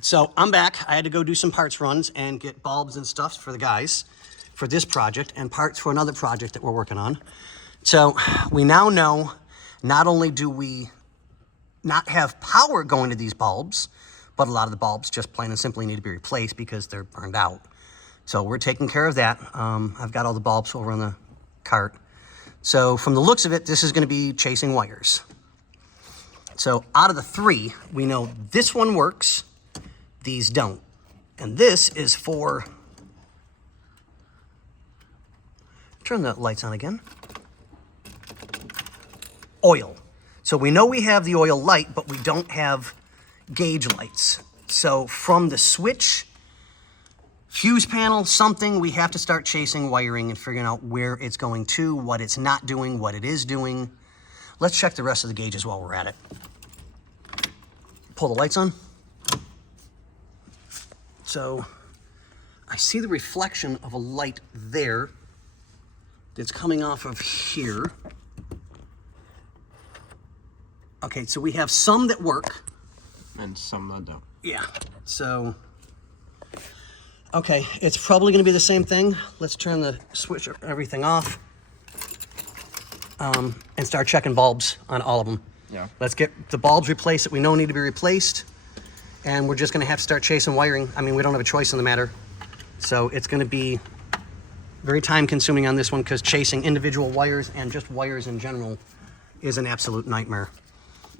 So I'm back. I had to go do some parts runs and get bulbs and stuff for the guys for this project and parts for another project that we're working on. So we now know not only do we not have power going to these bulbs, but a lot of the bulbs just plain and simply need to be replaced because they're burned out. So we're taking care of that. I've got all the bulbs over on the cart. So from the looks of it, this is going to be chasing wires. So out of the three, we know this one works, these don't. And this is for, turn the lights on again, oil. So we know we have the oil light, but we don't have gauge lights. So from the switch, fuse panel, something, we have to start chasing wiring and figuring out where it's going to, what it's not doing, what it is doing. Let's check the rest of the gauges while we're at it. Pull the lights on. So I see the reflection of a light there that's coming off of here. Okay, so we have some that work. And some that don't. Yeah, so, okay, it's probably gonna be the same thing. Let's turn the switch, everything off, and start checking bulbs on all of them. Yeah. Let's get the bulbs replaced that we know need to be replaced, and we're just gonna have to start chasing wiring. I mean, we don't have a choice in the matter. So it's gonna be very time consuming on this one because chasing individual wires and just wires in general is an absolute nightmare.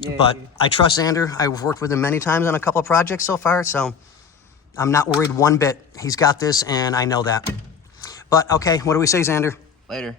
Yay. But I trust Xander. I've worked with him many times on a couple of projects so far, so I'm not worried one bit. He's got this, and I know that. But, okay, what do we say, Xander? Later.